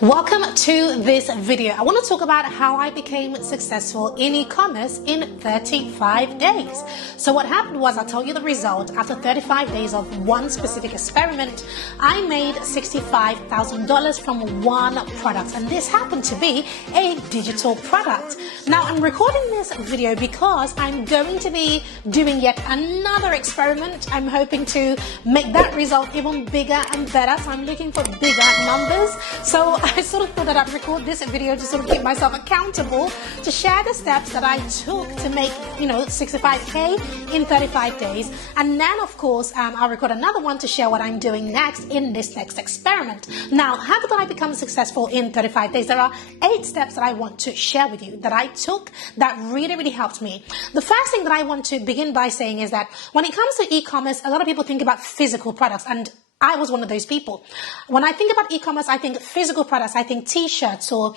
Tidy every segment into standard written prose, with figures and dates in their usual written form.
Welcome to this video. I want to talk about how I became successful in e-commerce in 35 days. So what happened was, I'll tell you the result. After 35 days of one specific experiment, I made $65,000 from one product, and this happened to be a digital product. Now I'm recording this video because I'm going to be doing yet another experiment. I'm hoping to make that result even bigger and better. So I'm looking for bigger numbers. So I sort of thought that I'd record this video to sort of keep myself accountable, to share the steps that I took to make, 65K in 35 days. And then of course, I'll record another one to share what I'm doing next in this next experiment. Now, how did I become successful in 35 days? There are 8 steps that I want to share with you that I took that really helped me. The first thing that I want to begin by saying is that when it comes to e-commerce, a lot of people think about physical products, and I was one of those people. When I think about e-commerce, I think physical products. I think t-shirts or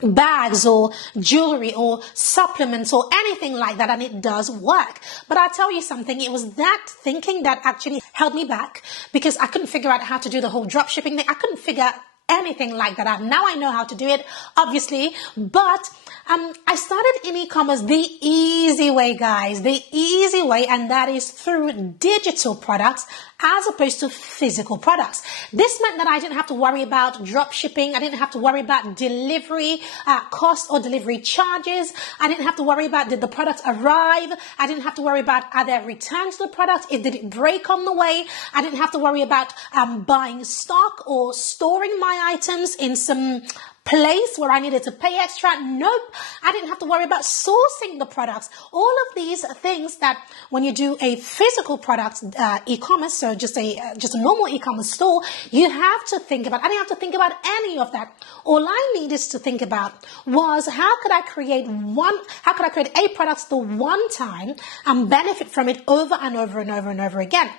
bags or jewelry or supplements or anything like that, and it does work. But I'll tell you something, it was that thinking that actually held me back, because I couldn't figure out how to do the whole drop shipping thing. I couldn't figure anything like that out. Now I know how to do it, obviously, but I started in e-commerce the easy way, guys, the easy way, and that is through digital products as opposed to physical products. This meant that I didn't have to worry about drop shipping. I didn't have to worry about delivery cost or delivery charges. I didn't have to worry about, did the product arrive? I didn't have to worry about, are there returns to the product? Did it break on the way? I didn't have to worry about buying stock or storing my items in some place where I needed to pay extra. Nope. I didn't have to worry about sourcing the products. All of these things that when you do a physical product e-commerce, so just a normal e-commerce store, you have to think about. I didn't have to think about any of that. All I needed to think about was how could I create a product the one time and benefit from it over and over and over and over again.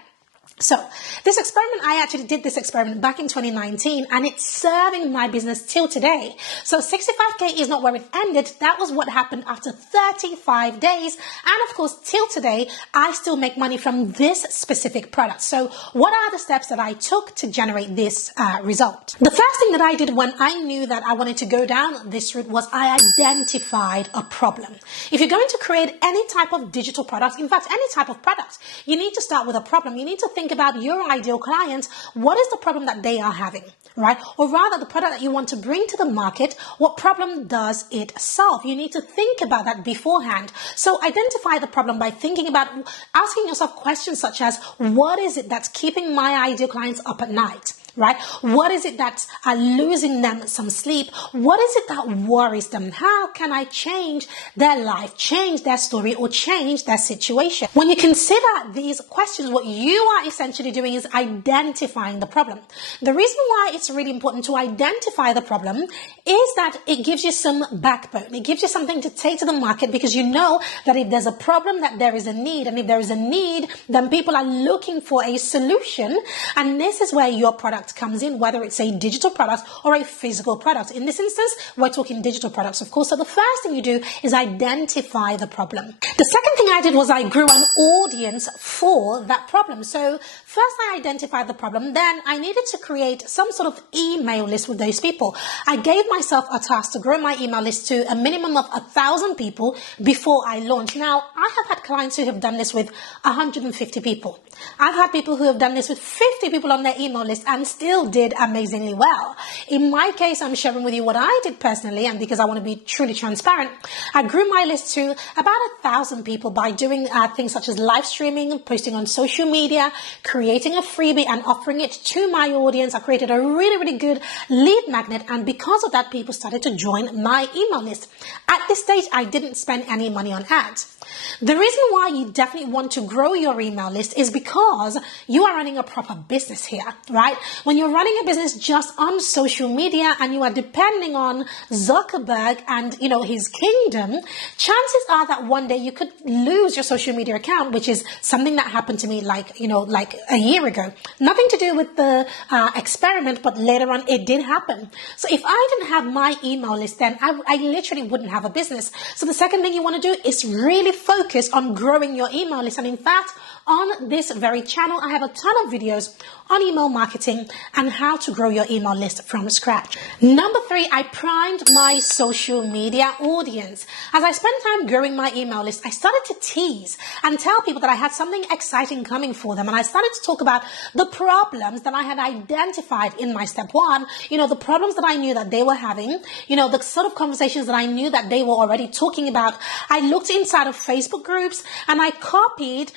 So this experiment, I actually did this experiment back in 2019, and it's serving my business till today. So 65K is not where it ended. That was what happened after 35 days. And of course, till today, I still make money from this specific product. So what are the steps that I took to generate this result? The first thing that I did when I knew that I wanted to go down this route was I identified a problem. If you're going to create any type of digital product, in fact, any type of product, you need to start with a problem. You need to think about your ideal client. What is the problem that they are having, right? Or rather, the product that you want to bring to the market, what problem does it solve? You need to think about that beforehand. So identify the problem by thinking about asking yourself questions such as, what is it that's keeping my ideal clients up at night? Right? What is it that's losing them some sleep? What is it that worries them? How can I change their life, change their story, or change their situation? When you consider these questions, what you are essentially doing is identifying the problem. The reason why it's really important to identify the problem is that it gives you some backbone. It gives you something to take to the market, because you know that if there's a problem, that there is a need. And if there is a need, then people are looking for a solution. And this is where your product comes in, whether it's a digital product or a physical product. In this instance, we're talking digital products, of course. So the first thing you do is identify the problem. The second thing I did was I grew an audience for that problem. So first I identified the problem, then I needed to create some sort of email list with those people. I gave myself a task to grow my email list to a minimum of 1,000 people before I launched. Now, I have had clients who have done this with 150 people. I've had people who have done this with 50 people on their email list and still did amazingly well. In my case, I'm sharing with you what I did personally, and because I want to be truly transparent, I grew my list to about 1,000 people by doing things such as live streaming, posting on social media, creating a freebie and offering it to my audience. I created a really good lead magnet, and because of that, people started to join my email list. At this stage, I didn't spend any money on ads. The reason why you definitely want to grow your email list is because you are running a proper business here, right? When you're running a business just on social media and you are depending on Zuckerberg and, his kingdom, chances are that one day you could lose your social media account, which is something that happened to me like a year ago. Nothing to do with the experiment, but later on it did happen. So if I didn't have my email list, then I literally wouldn't have a business. So the second thing you want to do is really focus on growing your email list. And in fact, on this very channel, I have a ton of videos on email marketing and how to grow your email list from scratch. Number 3, I primed my social media audience. As I spent time growing my email list, I started to tease and tell people that I had something exciting coming for them. And I started to talk about the problems that I had identified in my step 1, the problems that I knew that they were having, the sort of conversations that I knew that they were already talking about. I looked inside of Facebook groups and I copied,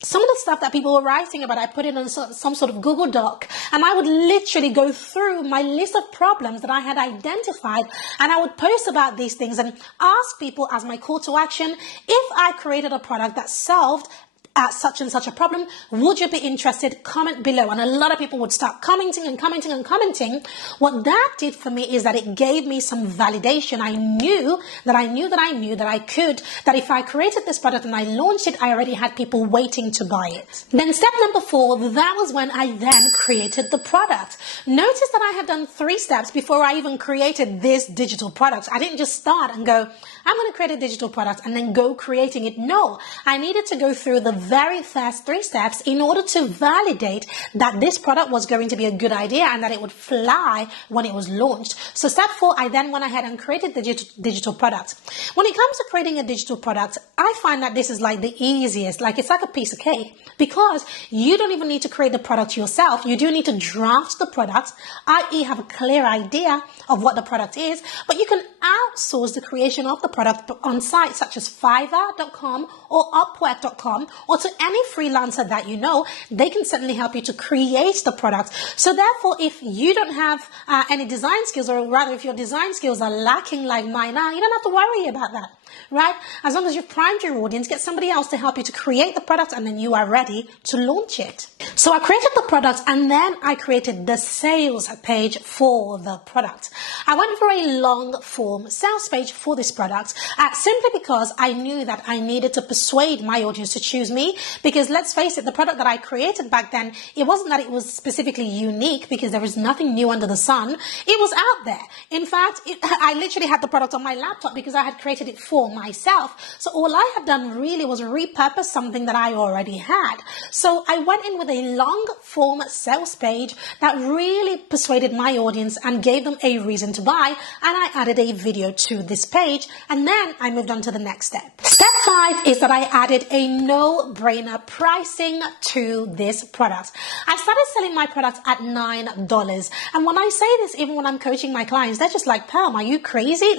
some of the stuff that people were writing about. I put it on some sort of Google Doc, and I would literally go through my list of problems that I had identified, and I would post about these things and ask people as my call to action, if I created a product that solved such and such a problem, would you be interested? Comment below. And a lot of people would start commenting and commenting and commenting. What that did for me is that it gave me some validation. I knew that I could, that if I created this product and I launched it, I already had people waiting to buy it. Then step number 4, that was when I then created the product. Notice that I had done 3 steps before I even created this digital product. I didn't just start and go, I'm going to create a digital product and then go creating it. No, I needed to go through the very first 3 steps in order to validate that this product was going to be a good idea and that it would fly when it was launched. So step 4, I then went ahead and created the digital product. When it comes to creating a digital product, I find that this is like the easiest, it's like a piece of cake, because you don't even need to create the product yourself. You do need to draft the product, i.e. have a clear idea of what the product is, but you can outsource the creation of the product on sites such as Fiverr.com or Upwork.com, or to any freelancer that you know. They can certainly help you to create the product. So therefore, if you don't have any design skills, or rather if your design skills are lacking like mine are, you don't have to worry about that, right? As long as you've primed your audience, get somebody else to help you to create the product, and then you are ready to launch it. So I created the product, and then I created the sales page for the product. I went for a long form sales page for this product, simply because I knew that I needed to persuade my audience to choose me, because let's face it, the product that I created back then, it wasn't that it was specifically unique, because there was nothing new under the sun. It was out there. In fact, I literally had the product on my laptop because I had created it for myself. So all I had done really was repurpose something that I already had. So I went in with a long form sales page that really persuaded my audience and gave them a reason to buy, and I added a video to this page, and then I moved on to the next step. Step 5 is that I added a no-brainer pricing to this product. I started selling my product at $9, and when I say this, even when I'm coaching my clients, they're just like, Pam, are you crazy?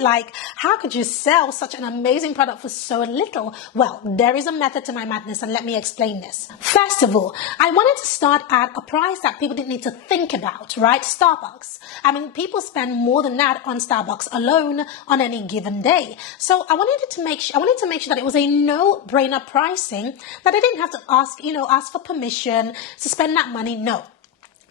How could you sell such an amazing product for so little? Well, there is a method to my madness, and let me explain this. First of all, I wanted to start at a price that people didn't need to think about, right? Starbucks. I mean, people spend more than that on Starbucks alone on any given day. So I wanted to make sure that it was a no-brainer pricing, that I didn't have to ask for permission to spend that money. No.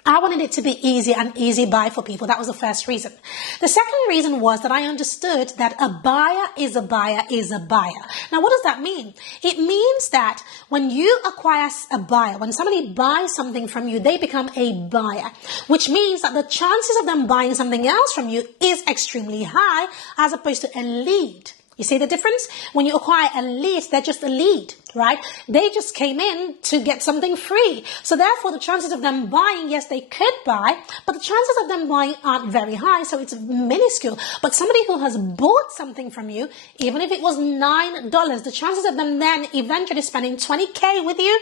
I wanted it to be easy, and easy buy for people. That was the first reason. The second reason was that I understood that a buyer is a buyer is a buyer. Now, what does that mean? It means that when you acquire a buyer, when somebody buys something from you, they become a buyer, which means that the chances of them buying something else from you is extremely high, as opposed to a lead. You see the difference? When you acquire a lead, they're just a lead, right? They just came in to get something free. So therefore, the chances of them buying, yes, they could buy, but the chances of them buying aren't very high. So it's minuscule. But somebody who has bought something from you, even if it was $9, the chances of them then eventually spending $20K with you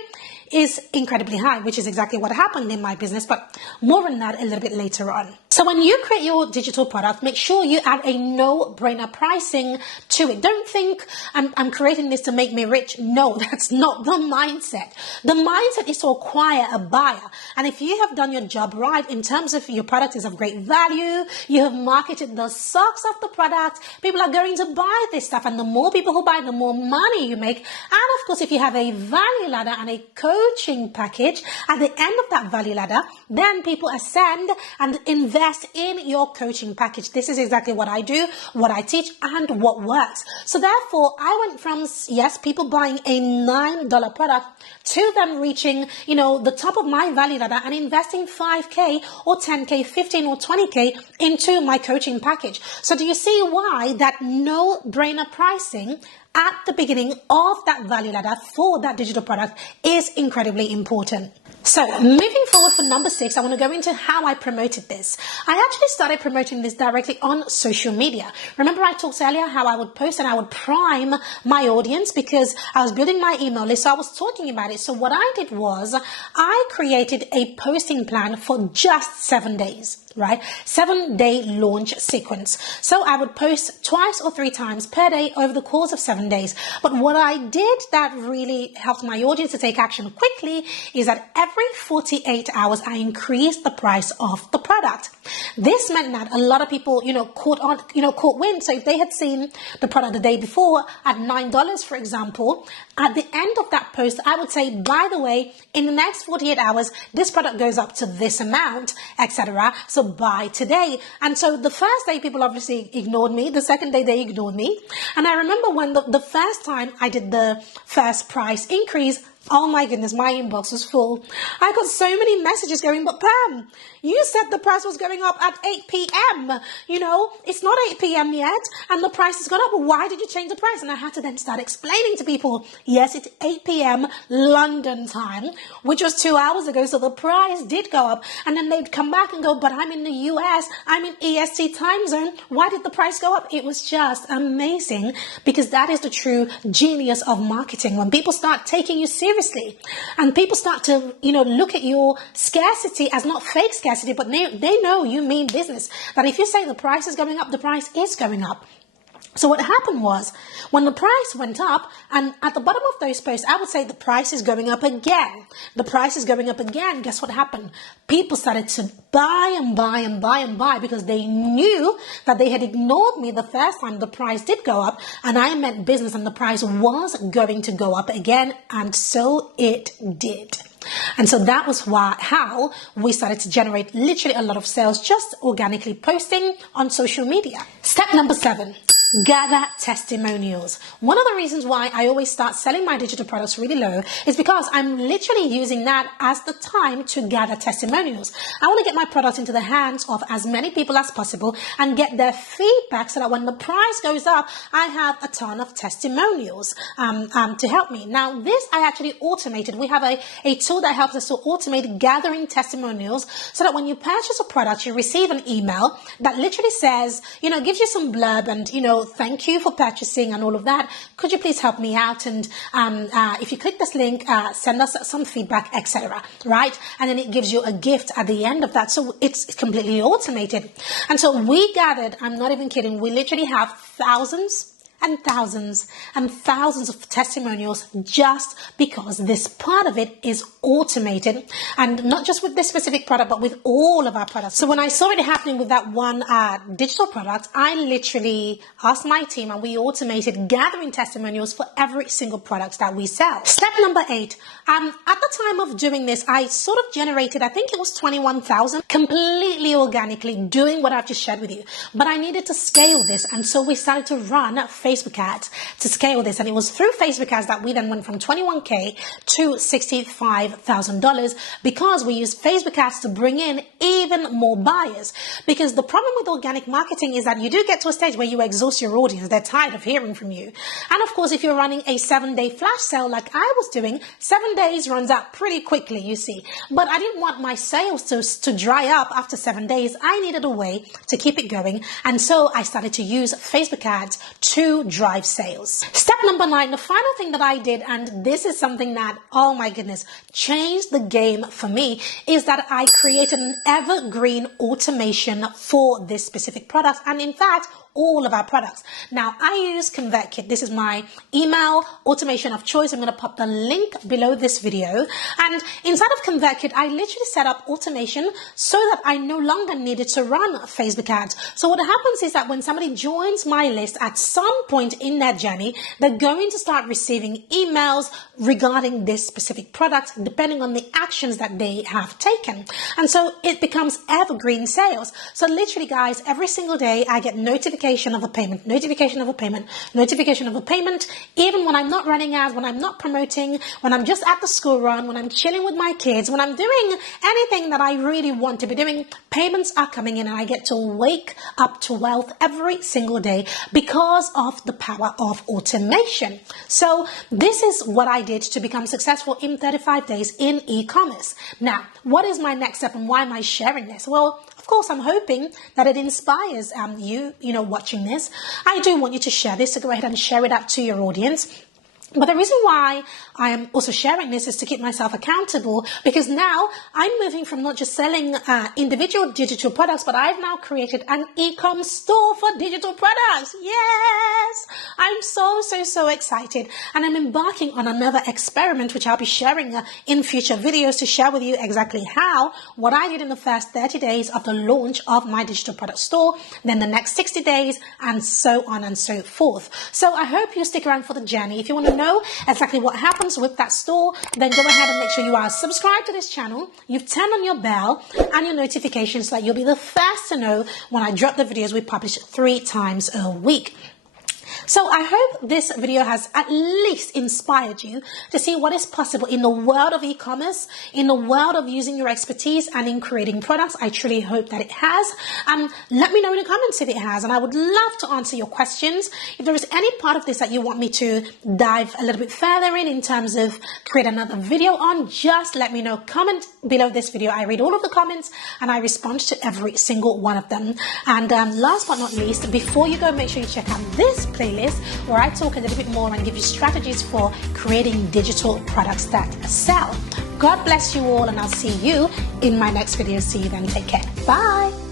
is incredibly high, which is exactly what happened in my business, but more on that a little bit later on. So when you create your digital product, make sure you add a no-brainer pricing to it. Don't think I'm creating this to make me rich. No, that's not the mindset. The mindset is to acquire a buyer. And if you have done your job right in terms of your product is of great value, you have marketed the socks off the product, people are going to buy this stuff. And the more people who buy, the more money you make. And of course, if you have a value ladder and a coaching package at the end of that value ladder, then people ascend and invest in your coaching package. This is exactly what I do, what I teach, and what works. So therefore, I went from, yes, people buying a $9 product to them reaching, the top of my value ladder and investing $5K or $10K, $15 or $20K into my coaching package. So do you see why that no-brainer pricing at the beginning of that value ladder for that digital product is incredibly important. So moving forward for number 6, I want to go into how I promoted this. I actually started promoting this directly on social media. Remember I talked earlier how I would post and I would prime my audience because I was building my email list. So I was talking about it. So what I did was I created a posting plan for just 7 days. Right? 7-day launch sequence. So I would post twice or 3 times per day over the course of 7 days. But what I did that really helped my audience to take action quickly is that every 48 hours, I increased the price of the product. This meant that a lot of people, caught wind. So if they had seen the product the day before at $9, for example, at the end of that post, I would say, by the way, in the next 48 hours, this product goes up to this amount, etc. So buy today. And so the first day, people obviously ignored me. The second day, they ignored me. And I remember when the first time I did the first price increase, oh my goodness, my inbox was full. I got so many messages going, but Pam, you said the price was going up at 8 p.m. It's not 8 p.m. yet, and the price has gone up. Why did you change the price? And I had to then start explaining to people, yes, it's 8 p.m. London time, which was 2 hours ago, so the price did go up. And then they'd come back and go, but I'm in the US, I'm in EST time zone. Why did the price go up? It was just amazing, because that is the true genius of marketing. When people start taking you seriously, and people start to, look at your scarcity as not fake scarcity, but they know you mean business. That if you say the price is going up, the price is going up. So what happened was, when the price went up, and at the bottom of those posts, I would say the price is going up again. The price is going up again. Guess what happened? People started to buy and buy and buy and buy because they knew that they had ignored me the first time the price did go up, and I meant business, and the price was going to go up again, and so it did. And so that was how we started to generate literally a lot of sales, just organically posting on social media. Step number 7. Gather testimonials. One of the reasons why I always start selling my digital products really low is because I'm literally using that as the time to gather testimonials. I want to get my product into the hands of as many people as possible and get their feedback so that when the price goes up, I have a ton of testimonials to help me. Now, this I actually automated. We have a tool that helps us to automate gathering testimonials so that when you purchase a product, you receive an email that literally says, gives you some blurb and, thank you for purchasing and all of that. Could you please help me out? And if you click this link, send us some feedback, etc. Right? And then it gives you a gift at the end of that. So it's completely automated. And so we gathered, I'm not even kidding, we literally have thousands and thousands and thousands of testimonials just because this part of it is automated, and not just with this specific product, but with all of our products. So when I saw it happening with that one digital product, I literally asked my team and we automated gathering testimonials for every single product that we sell. Step number 8. At the time of doing this, I sort of generated, I think it was 21,000 completely organically doing what I've just shared with you. But I needed to scale this, and so we started to run Facebook ads to scale this, and it was through Facebook ads that we then went from 21K to $65,000 because we used Facebook ads to bring in even more buyers. Because the problem with organic marketing is that you do get to a stage where you exhaust your audience. They're tired of hearing from you. And of course, if you're running a 7-day flash sale like I was doing, 7 days runs out pretty quickly, you see. But I didn't want my sales to dry up after 7 days. I needed a way to keep it going, and so I started to use Facebook ads to drive sales. Step number 9, the final thing that I did, and this is something that, oh my goodness, changed the game for me, is that I created an evergreen automation for this specific product, and in fact, all of our products. Now, I use ConvertKit. This is my email automation of choice. I'm going to pop the link below this video. And inside of ConvertKit, I literally set up automation so that I no longer needed to run Facebook ads. So what happens is that when somebody joins my list at some point in their journey, they're going to start receiving emails regarding this specific product, depending on the actions that they have taken. And so it becomes evergreen sales. So literally, guys, every single day I get notifications notification of a payment, notification of a payment, notification of a payment. Even when I'm not running ads, when I'm not promoting, when I'm just at the school run, when I'm chilling with my kids, when I'm doing anything that I really want to be doing, payments are coming in and I get to wake up to wealth every single day because of the power of automation. So this is what I did to become successful in 35 days in e-commerce. Now, what is my next step and why am I sharing this? Well, of course, I'm hoping that it inspires you watching this. I do want you to share this, so go ahead and share it out to your audience. But the reason why I am also sharing this is to keep myself accountable, because now I'm moving from not just selling individual digital products, but I've now created an e-com store for digital products. Yes! I'm so excited. And I'm embarking on another experiment, which I'll be sharing in future videos to share with you exactly what I did in the first 30 days of the launch of my digital product store, then the next 60 days, and so on and so forth. So I hope you stick around for the journey. If you want to know exactly what happens with that store, then go ahead and make sure you are subscribed to this channel, you've turned on your bell and your notifications so that you'll be the first to know when I drop the videos we publish 3 times a week. So I hope this video has at least inspired you to see what is possible in the world of e-commerce, in the world of using your expertise and in creating products. I truly hope that it has. Let me know in the comments if it has, and I would love to answer your questions. If there is any part of this that you want me to dive a little bit further in terms of create another video on, just let me know. Comment below this video. I read all of the comments and I respond to every single one of them. And last but not least, before you go, make sure you check out this playlist where I talk a little bit more and give you strategies for creating digital products that sell. God bless you all, and I'll see you in my next video. See you then. Take care. Bye.